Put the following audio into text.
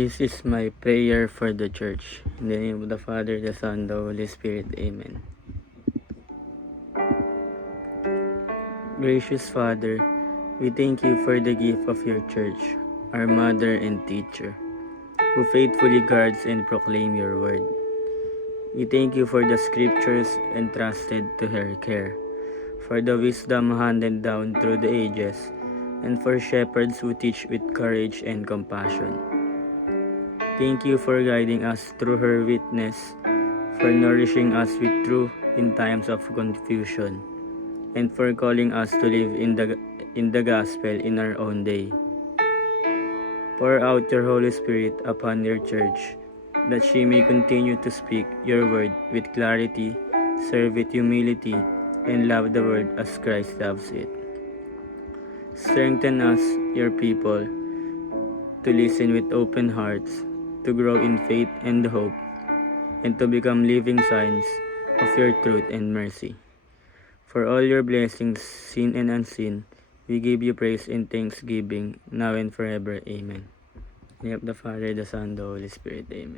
This is my prayer for the church. In the name of the Father, the Son, the Holy Spirit. Amen. Gracious Father, we thank you for the gift of your church, our mother and teacher, who faithfully guards and proclaim your word. We thank you for the scriptures entrusted to her care, for the wisdom handed down through the ages, and for shepherds who teach with courage and compassion. Thank you for guiding us through her witness, for nourishing us with truth in times of confusion, and for calling us to live in the gospel in our own day. Pour out your Holy Spirit upon your church, that she may continue to speak your word with clarity, serve with humility, and love the world as Christ loves it. Strengthen us, your people, to listen with open hearts, to grow in faith and hope, and to become living signs of your truth and mercy. For all your blessings, seen and unseen, we give you praise and thanksgiving, now and forever. Amen. In the name of the Father, the Son, the Holy Spirit. Amen.